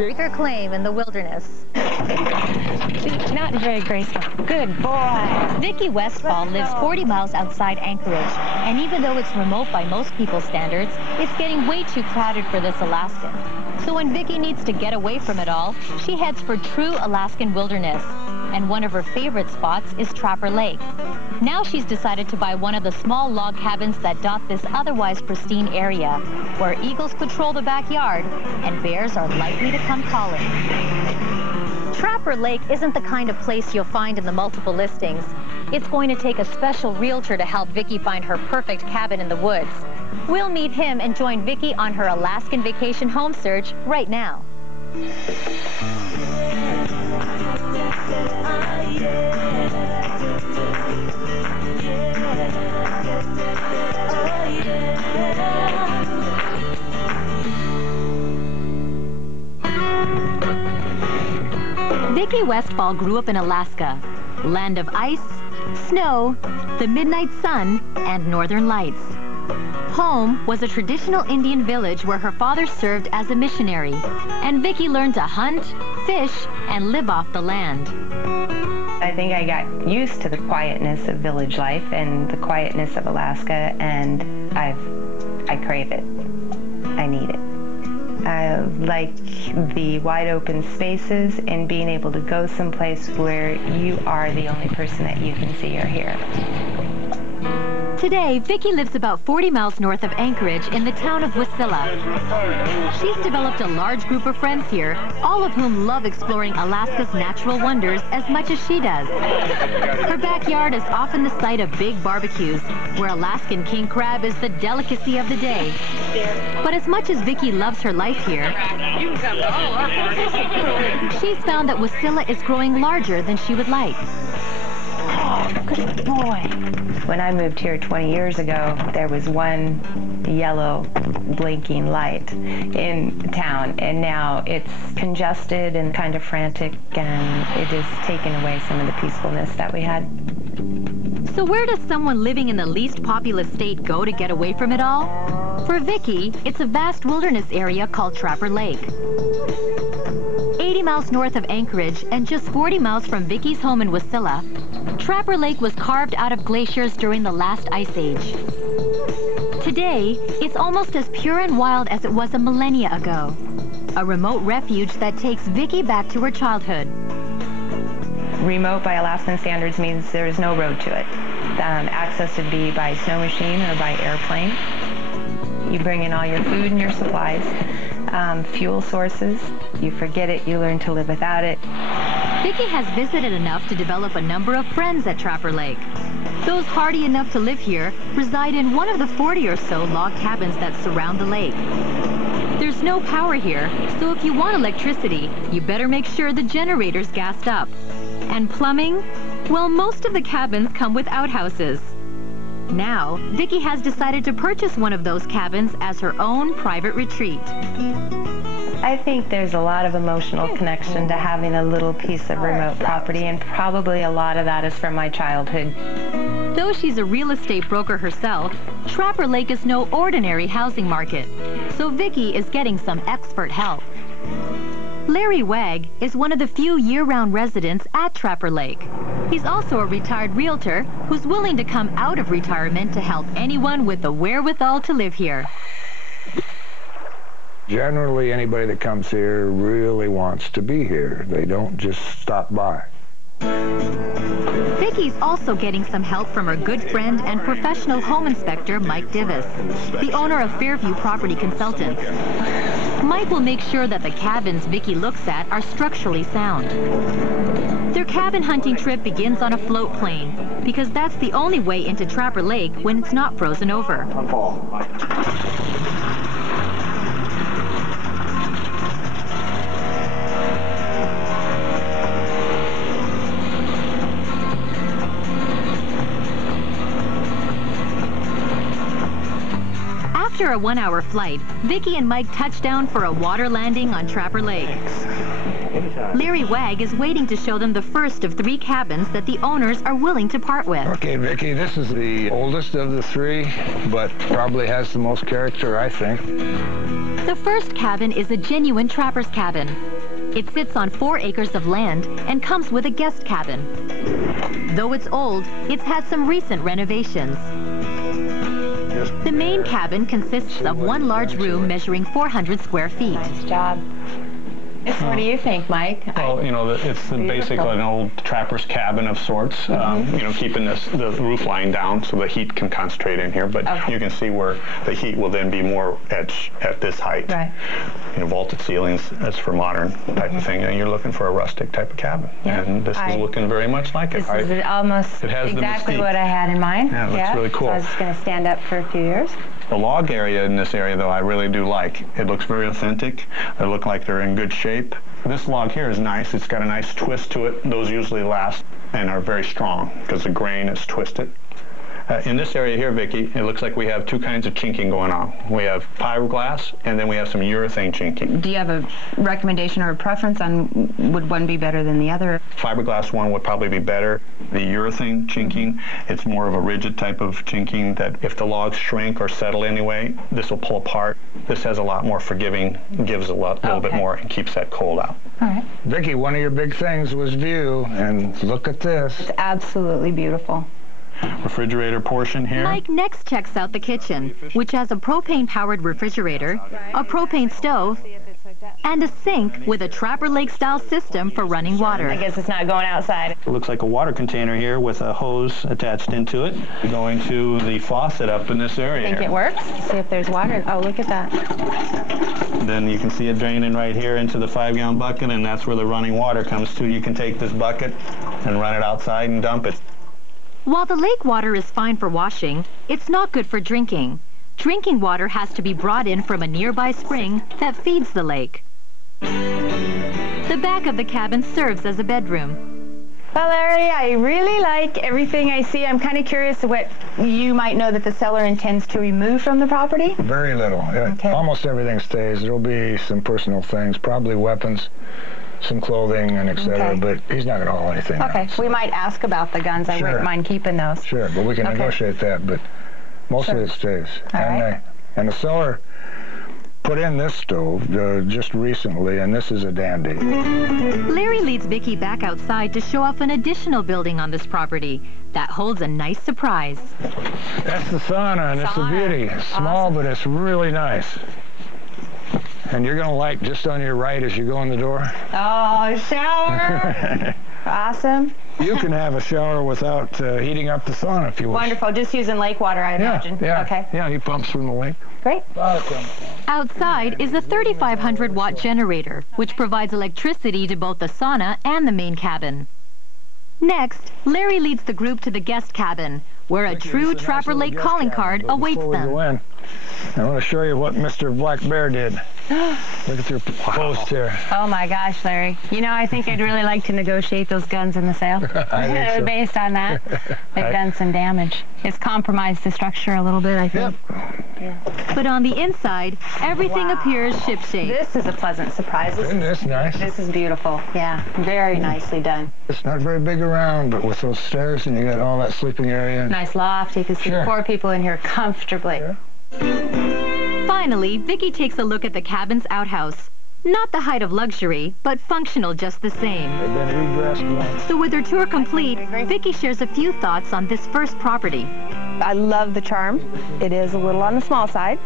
Make her claim in the wilderness. See, not very graceful. Good boy. Vicki Westfall lives 40 miles outside Anchorage, and even though it's remote by most people's standards, it's getting way too crowded for this Alaskan. So when Vicki needs to get away from it all, she heads for true Alaskan wilderness. And one of her favorite spots is Trapper Lake. Now she's decided to buy one of the small log cabins that dot this otherwise pristine area, where eagles patrol the backyard and bears are likely to come calling. Trapper Lake isn't the kind of place you'll find in the multiple listings. It's going to take a special realtor to help Vicki find her perfect cabin in the woods. We'll meet him and join Vicki on her Alaskan vacation home search right now. Vicki Westfall grew up in Alaska, land of ice, snow, the midnight sun, and northern lights. Home was a traditional Indian village where her father served as a missionary, and Vicki learned to hunt, fish, and live off the land. I think I got used to the quietness of village life and the quietness of Alaska, and I crave it. I need it. I like the wide open spaces and being able to go someplace where you are the only person that you can see or hear. Today, Vicki lives about 40 miles north of Anchorage in the town of Wasilla. She's developed a large group of friends here, all of whom love exploring Alaska's natural wonders as much as she does. Her backyard is often the site of big barbecues, where Alaskan king crab is the delicacy of the day. But as much as Vicki loves her life here, she's found that Wasilla is growing larger than she would like. Oh, good boy. When I moved here 20 years ago, there was one yellow blinking light in town, and now it's congested and kind of frantic, and it has taken away some of the peacefulness that we had. So where does someone living in the least populous state go to get away from it all? For Vicki, it's a vast wilderness area called Trapper Lake. 80 miles north of Anchorage and just 40 miles from Vicki's home in Wasilla, Trapper Lake was carved out of glaciers during the last ice age. Today, it's almost as pure and wild as it was a millennia ago. A remote refuge that takes Vicki back to her childhood. Remote by Alaskan standards means there is no road to it. Access would be by snow machine or by airplane. You bring in all your food and your supplies. Fuel sources, you forget it, you learn to live without it. Vicki has visited enough to develop a number of friends at Trapper Lake. Those hardy enough to live here reside in one of the 40 or so log cabins that surround the lake. There's no power here, so if you want electricity, you better make sure the generator's gassed up. And plumbing? Well, most of the cabins come with outhouses. Now, Vicki has decided to purchase one of those cabins as her own private retreat. I think there's a lot of emotional connection to having a little piece of remote property, and probably a lot of that is from my childhood. Though she's a real estate broker herself, Trapper Lake is no ordinary housing market, so Vicki is getting some expert help. Larry Wagg is one of the few year-round residents at Trapper Lake. He's also a retired realtor who's willing to come out of retirement to help anyone with the wherewithal to live here. Generally, anybody that comes here really wants to be here. They don't just stop by. Vicki's also getting some help from her good friend and professional home inspector, Mike Divis, the owner of Fairview Property Consultants. Mike will make sure that the cabins Vicki looks at are structurally sound. Their cabin hunting trip begins on a float plane, because that's the only way into Trapper Lake when it's not frozen over. After a one-hour flight, Vicki and Mike touch down for a water landing on Trapper Lake. Larry Wagg is waiting to show them the first of 3 cabins that the owners are willing to part with. Okay, Vicki, this is the oldest of the 3, but probably has the most character, I think. The first cabin is a genuine trapper's cabin. It sits on 4 acres of land and comes with a guest cabin. Though it's old, it's had some recent renovations. The main cabin consists of one large room measuring 400 square feet. Nice job. What do you think, Mike? Well, you know, it's basically an old trapper's cabin of sorts, you know, keeping the roof line down so the heat can concentrate in here, but you can see where the heat will then be more at this height. Right. You know, vaulted ceilings, that's for modern type of thing, and you're looking for a rustic type of cabin. Yeah. And this is looking very much like it. This is almost exactly what I had in mind. Yeah, it looks really cool. So I was going to stand up for a few years. The log area in this area, though, I really do like. It looks very authentic. They look like they're in good shape. This log here is nice. It's got a nice twist to it. Those usually last and are very strong because the grain is twisted. In this area here, Vicki, it looks like we have 2 kinds of chinking going on. We have fiberglass, and then we have some urethane chinking. Do you have a recommendation or a preference on would one be better than the other? Fiberglass one would probably be better. The urethane chinking, it's more of a rigid type of chinking that if the logs shrink or settle anyway, this will pull apart. This has a lot more forgiving, gives a little bit more, and keeps that cold out. All right. Vicki, one of your big things was view, and look at this. It's absolutely beautiful. Refrigerator portion here. Mike next checks out the kitchen, which has a propane-powered refrigerator, a propane stove, and a sink with a Trapper Lake-style system for running water. I guess it's not going outside. It looks like a water container here with a hose attached into it. Going to the faucet up in this area. Think it works? See if there's water. Oh, look at that. Then you can see it draining right here into the 5-gallon bucket, and that's where the running water comes to. You can take this bucket and run it outside and dump it. While the lake water is fine for washing, it's not good for drinking. Drinking water has to be brought in from a nearby spring that feeds the lake. The back of the cabin serves as a bedroom. Well, Larry, I really like everything I see. I'm kind of curious what you might know that the seller intends to remove from the property. Very little. Almost everything stays. There'll be some personal things, probably weapons, some clothing, and etc. But he's not going to haul anything out, so. We might ask about the guns. I wouldn't mind keeping those. Sure, but we can negotiate that, but most of it stays. And the seller put in this stove just recently, and this is a dandy. Larry leads Vicki back outside to show off an additional building on this property that holds a nice surprise. That's the sauna, and it's a beauty. It's small, but it's really nice. And you're going to like just on your right as you go in the door. Oh, shower! Awesome. You can have a shower without heating up the sauna if you wish. Wonderful. Just using lake water, I imagine. Yeah, he pumps from the lake. Great. Outside is a 3,500-watt generator, which provides electricity to both the sauna and the main cabin. Next, Larry leads the group to the guest cabin, where a true Trapper Lake calling card awaits them. I want to show you what Mr. Black Bear did. Look at your post here. Oh my gosh, Larry. You know, I think I'd really like to negotiate those guns in the sale. Based on that, they've done some damage. It's compromised the structure a little bit, I think. But on the inside, everything appears shipshape. This is a pleasant surprise. Isn't this nice? This is beautiful. Yeah, very nicely done. It's not very big around, but with those stairs and you got all that sleeping area. Nice loft. You can see 4 people in here comfortably. Finally, Vicki takes a look at the cabin's outhouse. Not the height of luxury, but functional just the same. They've been redressed once. So with her tour complete, Vicki shares a few thoughts on this first property. I love the charm. It is a little on the small side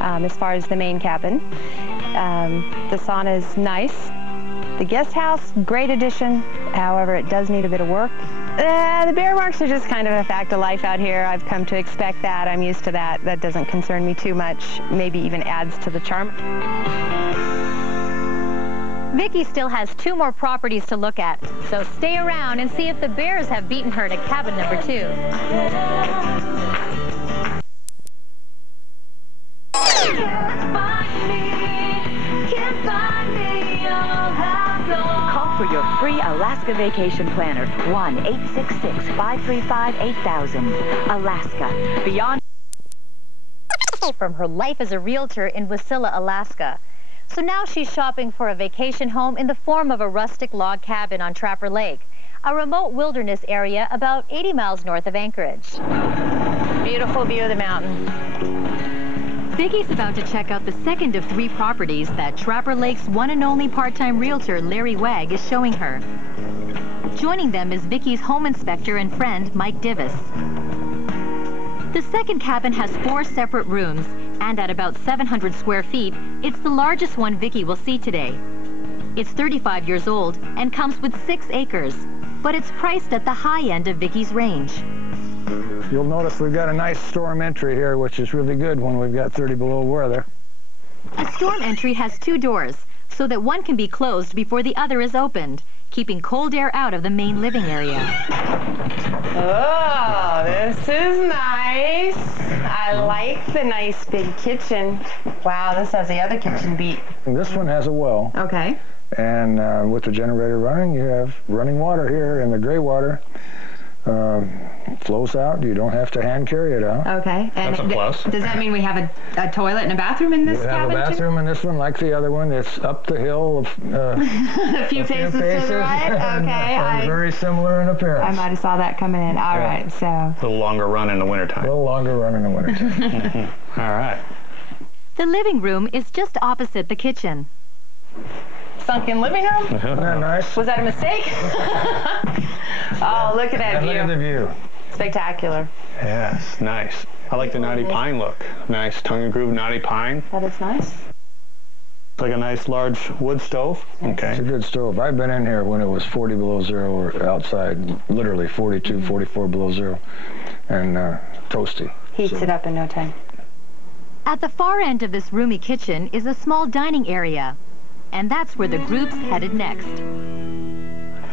as far as the main cabin. The sauna is nice. The guest house, great addition. However, it does need a bit of work. The bear marks are just kind of a fact of life out here. I've come to expect that. I'm used to that. That doesn't concern me too much. Maybe even adds to the charm. Vicki still has 2 more properties to look at, so stay around and see if the bears have beaten her to cabin number 2. Call for your free Alaska Vacation Planner. 1-866-535-8000. Alaska. Beyond. From her life as a realtor in Wasilla, Alaska. So now she's shopping for a vacation home in the form of a rustic log cabin on Trapper Lake, a remote wilderness area about 80 miles north of Anchorage. Beautiful view of the mountain. Vicky's about to check out the second of 3 properties that Trapper Lake's one and only part-time realtor, Larry Wagg, is showing her. Joining them is Vicky's home inspector and friend, Mike Divis. The second cabin has 4 separate rooms, and at about 700 square feet, it's the largest one Vicky will see today. It's 35 years old and comes with 6 acres, but it's priced at the high end of Vicky's range. You'll notice we've got a nice storm entry here, which is really good when we've got 30 below weather. A storm entry has 2 doors, so that one can be closed before the other is opened, keeping cold air out of the main living area. Oh, this is nice. I like the nice big kitchen. Wow, this has the other kitchen beat. And this one has a well. Okay. And with the generator running, you have running water here, and the gray water flows out. You don't have to hand carry it out. Okay. And That's a plus. Does that mean we have a toilet and a bathroom in this You have cabin a bathroom in this one, like the other one. It's up the hill of a few paces to the right? Okay. and very similar in appearance. I might have saw that coming in. All right, so. A little longer run in the A wintertime. little longer run in the wintertime. All right. The living room is just opposite the kitchen. Sunken living room? Isn't that nice? Was that a mistake? Oh, look at that And look at the view. view. Spectacular. Yes, nice. I like the knotty pine look. Nice tongue and groove knotty pine. That is nice. It's like a nice large wood stove. It's a Okay. good stove. I've been in here when it was 40 below zero, or outside, literally 42, 44 below zero, and toasty. Heats it up in no time. At the far end of this roomy kitchen is a small dining area, and that's where the group's headed next.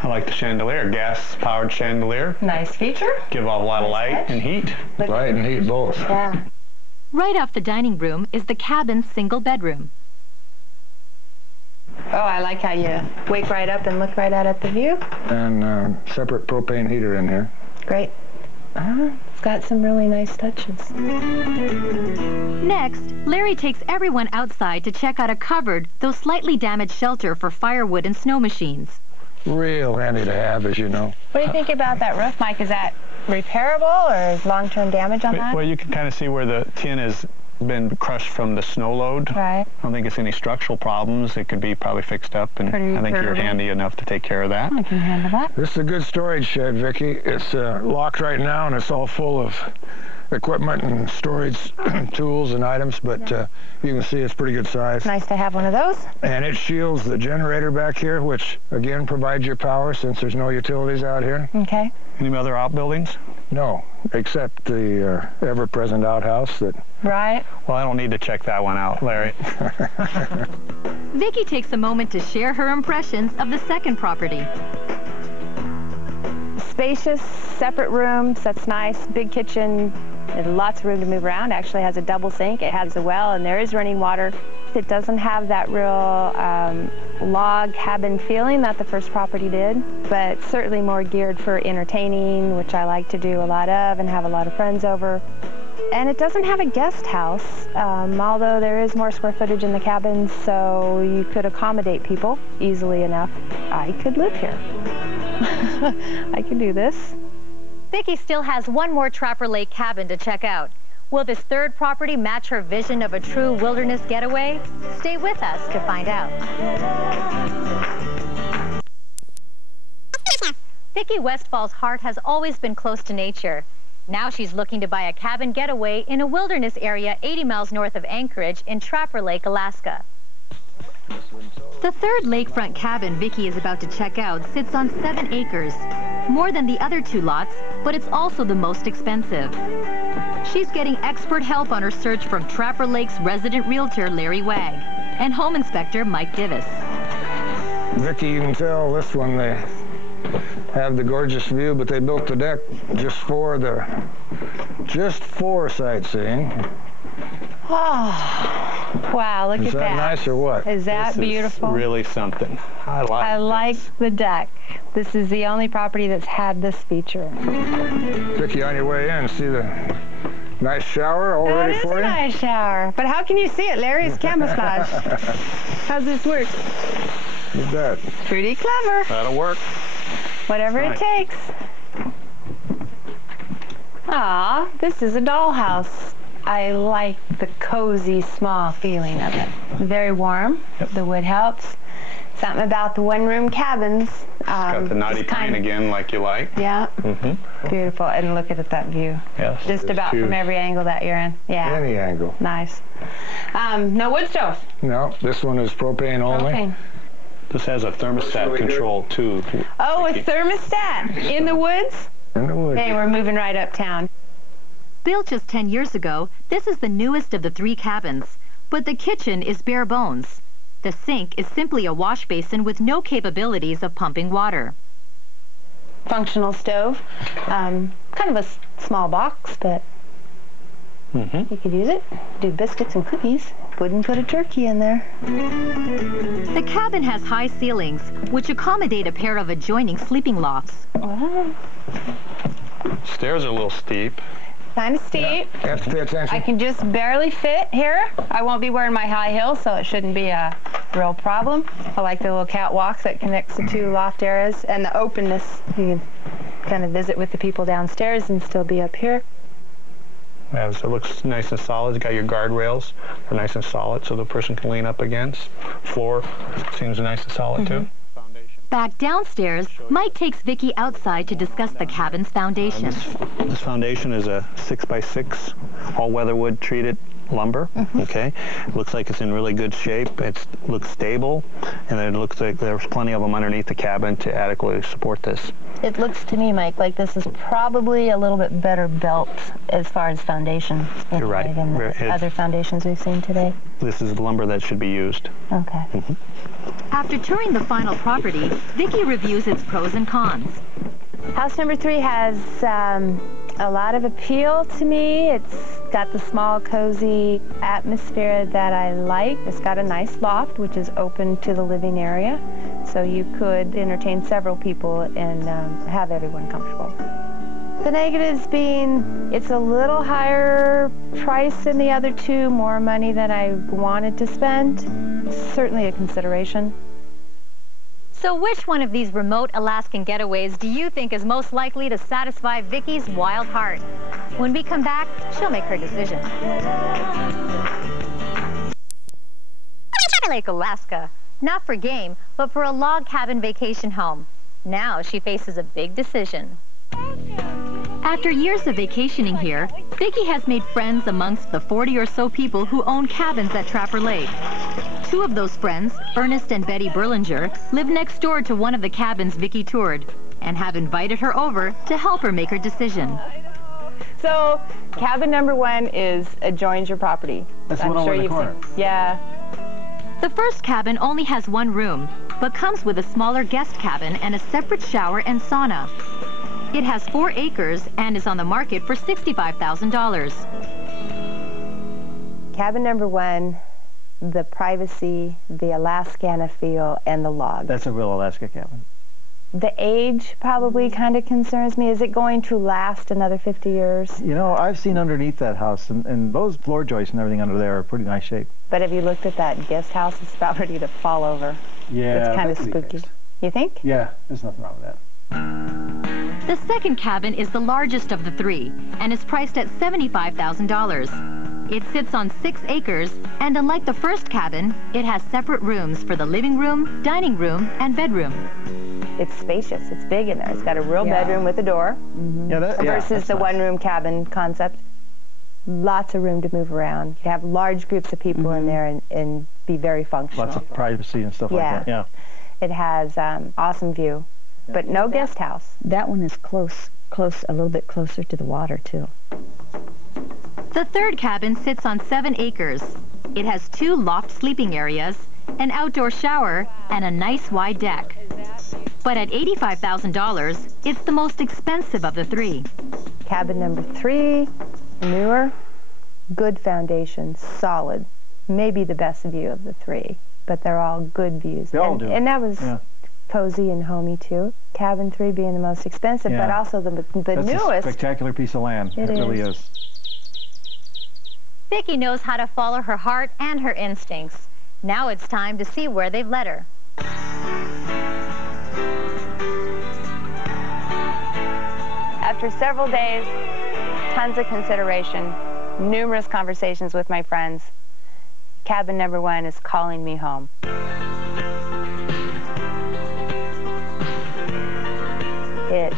I like the chandelier, gas-powered chandelier. Nice feature. Give off a lot of light and heat. Light and heat both. Yeah. Right off the dining room is the cabin's single bedroom. Oh, I like how you wake right up and look right out at the view. And separate propane heater in here. Great. It's got some really nice touches. Next, Larry takes everyone outside to check out a covered, though slightly damaged shelter for firewood and snow machines. Real handy to have, as you know. What do you think about that roof, Mike? Is that repairable or is long-term damage on that? Well, you can kind of see where the tin has been crushed from the snow load. Right. I don't think it's any structural problems. It could be probably fixed up, and Pretty I think you're repairable. handy enough to take care of that. I can handle that. This is a good storage shed, Vicki. It's locked right now, and it's all full of equipment and storage tools and items, but you can see it's pretty good size. Nice to have one of those. And it shields the generator back here, which, again, provides your power since there's no utilities out here. Okay. Any other outbuildings? No, except the ever-present outhouse that... Right. Well, I don't need to check that one out, Larry. Vicky takes a moment to share her impressions of the second property. Spacious, separate rooms. That's nice. Big kitchen. There's lots of room to move around. Actually has a double sink. It has a well, and there is running water. It doesn't have that real log cabin feeling that the first property did, but certainly more geared for entertaining, which I like to do a lot of and have a lot of friends over. And it doesn't have a guest house, although there is more square footage in the cabin, so you could accommodate people easily enough. I could live here. I could do this. Vicky still has one more Trapper Lake cabin to check out. Will this third property match her vision of a true wilderness getaway? Stay with us to find out. Vicky Westfall's heart has always been close to nature. Now she's looking to buy a cabin getaway in a wilderness area 80 miles north of Anchorage in Trapper Lake, Alaska. The third lakefront cabin Vicky is about to check out sits on 7 acres, more than the other 2 lots, but it's also the most expensive. She's getting expert help on her search from Trapper Lake's resident realtor, Larry Wagg, and home inspector, Mike Divis. Vicki, you can tell this one, they have the gorgeous view, but they built the deck just for sightseeing. Oh, wow, look Is at that nice or what? Is that This beautiful? is really something. I like the deck. This is the only property that's had this feature. Vicki, on your way in, see the nice shower all That ready is for a you? nice shower. But how can you see it? Larry's camouflage. How's this work? You bet. Pretty clever. That'll work. Whatever it Right. takes. Ah, this is a dollhouse. I like the cozy, small feeling of it. Very warm. Yep. The wood helps. Something about the one-room cabins. Got the knotty pine again, like you like. Yeah. Beautiful. And look at that view. Yes. Just about from every angle that you're in. Yeah. Any angle. Nice. No wood stove. No, this one is propane only. Propane. This has a thermostat control too. Oh, a thermostat in the woods? In the woods. Hey, we're moving right uptown. Built just 10 years ago, this is the newest of the 3 cabins, but the kitchen is bare bones. The sink is simply a wash basin with no capabilities of pumping water. Functional stove. Kind of a small box, but you could use it. Do biscuits and cookies. Wouldn't put a turkey in there. The cabin has high ceilings, which accommodate a pair of adjoining sleeping lofts. Wow. Stairs are a little steep. Kind of steep. You have to pay attention. I can just barely fit here. I won't be wearing my high heels, so it shouldn't be a real problem. I like the little catwalks that connects the 2 loft areas and the openness. You can kind of visit with the people downstairs and still be up here. Yeah, so it looks nice and solid. It's got your guardrails. They're nice and solid, so the person can lean up against. Floor seems nice and solid too. Back downstairs, Mike takes Vicki outside to discuss the cabin's foundation. This foundation is a 6x6 all weatherwood treated lumber. Okay, it looks like it's in really good shape. It looks stable, and it looks like there's plenty of them underneath the cabin to adequately support this. It looks to me, Mike, like this is probably a little bit better built as far as foundation. You're right. Than the other foundations we've seen today. This is the lumber that should be used. Okay. After touring the final property, Vicki reviews its pros and cons. House number 3 has a lot of appeal to me. It's got the small, cozy atmosphere that I like. It's got a nice loft, which is open to the living area, so you could entertain several people and have everyone comfortable. The negatives being it's a little higher price than the other 2, more money than I wanted to spend. Certainly a consideration. So which one of these remote Alaskan getaways do you think is most likely to satisfy Vicki's wild heart? When we come back, she'll make her decision. Lake, Alaska. Not for game, but for a log cabin vacation home. Now she faces a big decision. After years of vacationing here, Vicki has made friends amongst the 40 or so people who own cabins at Trapper Lake. 2 of those friends, Ernest and Betty Berlinger, live next door to one of the cabins Vicki toured and have invited her over to help her make her decision. So, cabin number 1 adjoins your property. That's the one over the corner. Yeah. The first cabin only has 1 room, but comes with a smaller guest cabin and a separate shower and sauna. It has 4 acres and is on the market for $65,000. Cabin number 1, the privacy, the Alaskana feel, and the log. That's a real Alaska cabin. The age probably kind of concerns me. Is it going to last another 50 years? You know, I've seen underneath that house, and those floor joists and everything under there are pretty nice shape. But have you looked at that guest house? It's about ready to fall over. Yeah, it's kind of spooky. You think? Yeah, there's nothing wrong with that. The second cabin is the largest of the 3 and is priced at $75,000. It sits on 6 acres, and unlike the first cabin, it has separate rooms for the living room, dining room, and bedroom. It's spacious. It's big in there. It's got a real bedroom with a door versus the one-room cabin concept. Lots of room to move around. You have large groups of people in there and be very functional. Lots of privacy and stuff like that. Yeah. It has awesome view, but no guest house. That one is close, a little bit closer to the water, too. The third cabin sits on 7 acres. It has 2 loft sleeping areas, an outdoor shower, and a nice wide deck. But at $85,000, it's the most expensive of the 3. Cabin number 3, newer, good foundation, solid. Maybe the best view of the 3, but they're all good views. They all do. And that was cozy and homey, too. Cabin 3 being the most expensive, but also the That's newest. A spectacular piece of land. It really is. Vicki knows how to follow her heart and her instincts. Now it's time to see where they've led her. After several days, tons of consideration, numerous conversations with my friends. Cabin number 1 is calling me home. It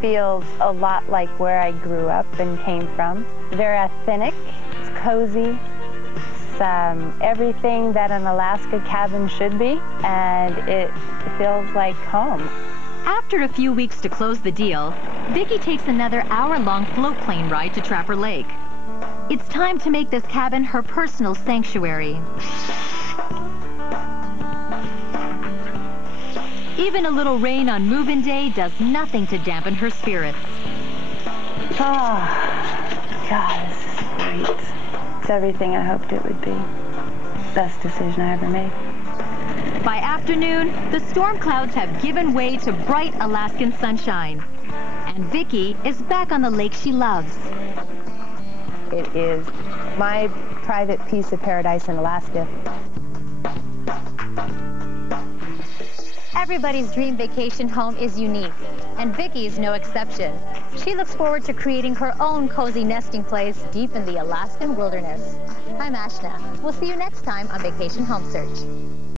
feels a lot like where I grew up and came from. Very authentic, it's cozy, it's everything that an Alaska cabin should be, and it feels like home. After a few weeks to close the deal, Vicki takes another hour-long float plane ride to Trapper Lake. It's time to make this cabin her personal sanctuary. Even a little rain on move-in day does nothing to dampen her spirits. Oh, God, this is great. It's everything I hoped it would be. Best decision I ever made. By afternoon, the storm clouds have given way to bright Alaskan sunshine. And Vicki is back on the lake she loves. It is my private piece of paradise in Alaska. Everybody's dream vacation home is unique, and Vicki's no exception. She looks forward to creating her own cozy nesting place deep in the Alaskan wilderness. I'm Ashna. We'll see you next time on Vacation Home Search.